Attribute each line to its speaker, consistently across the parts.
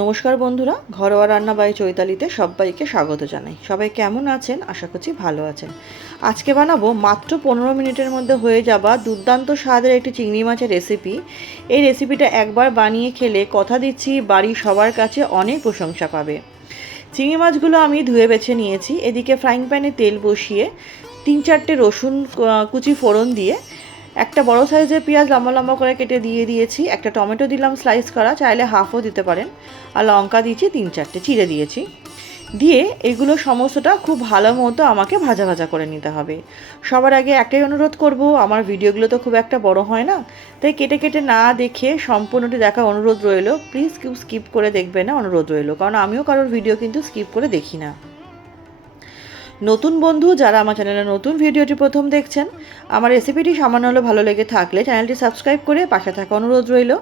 Speaker 1: নমস্কার বন্ধুরা, ঘরোয়া রান্না বাই চৈতালিতে সবাইকে স্বাগত জানাই। সবাই কেমন আছেন? আশা করছি ভালো আছেন। আজকে বানাবো মাত্র পনেরো মিনিটের মধ্যে হয়ে যাওয়া দুর্দান্ত স্বাদের একটি চিংড়ি মাছের রেসিপি এই রেসিপিটা একবার বানিয়ে খেলে কথা দিচ্ছি, বাড়ির সবার কাছে অনেক প্রশংসা পাবে। চিংড়ি মাছগুলো আমি ধুয়ে বেছে নিয়েছি। এদিকে ফ্রাইং প্যানে তেল বসিয়ে তিন চারটে রসুন কুচি ফোড়ন দিয়ে একটা বড় সাইজের পেঁয়াজ লম্বা লম্বা করে কেটে দিয়ে দিয়েছি, একটা টমেটো দিলাম স্লাইস করা, চাইলে হাফও দিতে পারেন। আর লঙ্কা দিয়েছি তিন চারটে, চিড়ে দিয়েছি। দিয়ে এগুলো সমস্তটা খুব ভালো মতো আমাকে ভাজা ভাজা করে নিতে হবে। সবার আগে একটাই অনুরোধ করব, আমার ভিডিওগুলো তো খুব একটা বড় হয় না, তাই কেটে কেটে না দেখে সম্পূর্ণটি দেখা অনুরোধ রইল। প্লিজ কেউ স্কিপ করে দেখবে না অনুরোধ রইল, কারণ আমিও কারোর ভিডিও কিন্তু স্কিপ করে দেখি না। নতুন বন্ধু যারা আমার চ্যানেলে নতুন ভিডিওটি প্রথম দেখছেন, আমার রেসিপিটি সামান্য হলেও ভালো লেগে থাকলে চ্যানেলটি সাবস্ক্রাইব করে পাশে থাকা অনুরোধ রইল।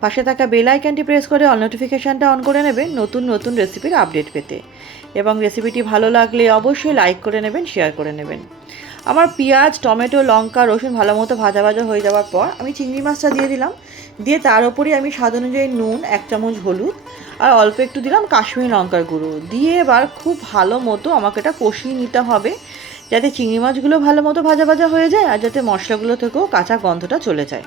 Speaker 1: পাশে থাকা বেল আইকনটি প্রেস করে অল নোটিফিকেশানটা অন করে নেবেন নতুন নতুন রেসিপির আপডেট পেতে। এবং রেসিপিটি ভালো লাগলে অবশ্যই লাইক করে নেবেন শেয়ার করে নেবেন। আমার পেঁয়াজ, টমেটো, লঙ্কা, রসুন ভালো মতো ভাজা ভাজা হয়ে যাওয়ার পর আমি চিংড়ি মাছটা দিয়ে দিলাম। দিয়ে তার উপরে আমি স্বাদ অনুযায়ী নুন, এক চামচ হলুদ আর অল্প একটু দিলাম কাশ্মীরি লঙ্কার গুঁড়ো। দিয়ে এবার খুব ভালো মতো আমাকে এটা কষিয়ে নিতে হবে, যাতে চিংড়ি মাছগুলো ভালো মতো ভাজা ভাজা হয়ে যায় আর যাতে মশলাগুলো থেকেও কাঁচা গন্ধটা চলে যায়।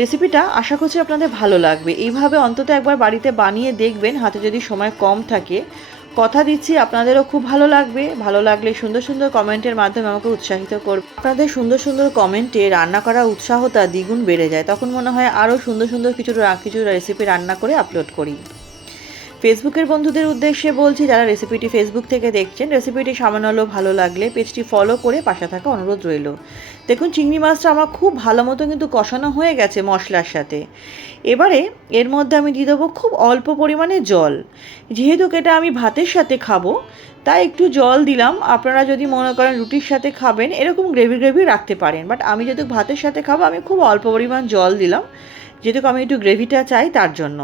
Speaker 1: রেসিপিটা আশা করছি আপনাদের ভালো লাগবে। এইভাবে অন্তত একবার বাড়িতে বানিয়ে দেখবেন, হাতে যদি সময় কম থাকে কথা দিচ্ছি, আপনাদেরও খুব ভালো লাগবে। ভালো লাগলে সুন্দর সুন্দর কমেন্টের মাধ্যমে আমাকে উৎসাহিত করবে। আপনাদের সুন্দর সুন্দর কমেন্টে রান্না করার উৎসাহতা দ্বিগুণ বেড়ে যায়। তখন মনে হয় আরও সুন্দর সুন্দর কিছু কিছু রেসিপি রান্না করে আপলোড করি। ফেসবুকের বন্ধুদের উদ্দেশ্যে বলছি, যারা রেসিপিটি ফেসবুক থেকে দেখছেন, রেসিপিটি সামান্য হলেও ভালো লাগলে পেজটি ফলো করে পাশে থাকা অনুরোধ রইল। দেখুন, চিংড়ি মাছটা আমার খুব ভালো মতো কিন্তু কষানো হয়ে গেছে মশলার সাথে। এবারে এর মধ্যে আমি দিয়ে দেবো খুব অল্প পরিমাণে জল। যেহেতু এটা আমি ভাতের সাথে খাব, তাই একটু জল দিলাম। আপনারা যদি মনে করেন রুটির সাথে খাবেন, এরকম গ্রেভি গ্রেভি রাখতে পারেন। বাট আমি যেহেতু ভাতের সাথে খাব, আমি খুব অল্প পরিমাণ জল দিলাম। যেহেতু আমি একটু গ্রেভিটা চাই তার জন্য।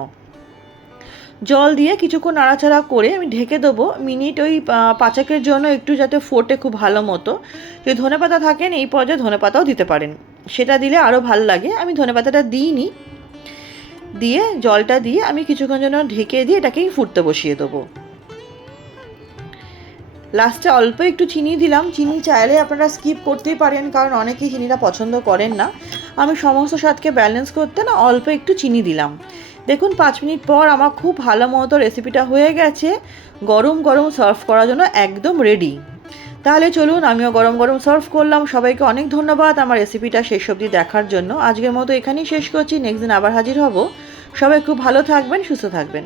Speaker 1: জল দিয়ে কিছুক্ষণ নাড়াচাড়া করে আমি ঢেকে দেবো। মিনিট ওই পাচাকের জন্য একটু যাতে ফোটে খুব ভালো মতো। যদি ধনে পাতা থাকেন, এই পর্যায়ে ধনে পাতাও দিতে পারেন। সেটা দিলে আরও ভালো লাগে। আমি ধনে পাতাটা দিইনি। দিয়ে জলটা দিয়ে আমি কিছুক্ষণ জন্য ঢেকে দিয়ে এটাকেই ফুটতে বসিয়ে দেবো। লাস্টে অল্প একটু চিনি দিলাম। চিনি চাইলে আপনারা স্কিপ করতেই পারেন, কারণ অনেকেই চিনিটা পছন্দ করেন না। আমি সমস্ত স্বাদকে ব্যালেন্স করতে না অল্প একটু চিনি দিলাম। দেখুন, পাঁচ মিনিট পর আমার খুব ভালো মতো রেসিপিটা হয়ে গেছে। গরম গরম সার্ভ করার জন্য একদম রেডি তাহলে চলুন, আমিও গরম গরম সার্ভ করলাম। সবাইকে অনেক ধন্যবাদ আমার রেসিপিটা শেষ অবধি দেখার জন্য। আজকের মতো এখানেই শেষ করছি। নেক্সট দিন আবার হাজির হব। সবাই খুব ভালো থাকবেন, সুস্থ থাকবেন।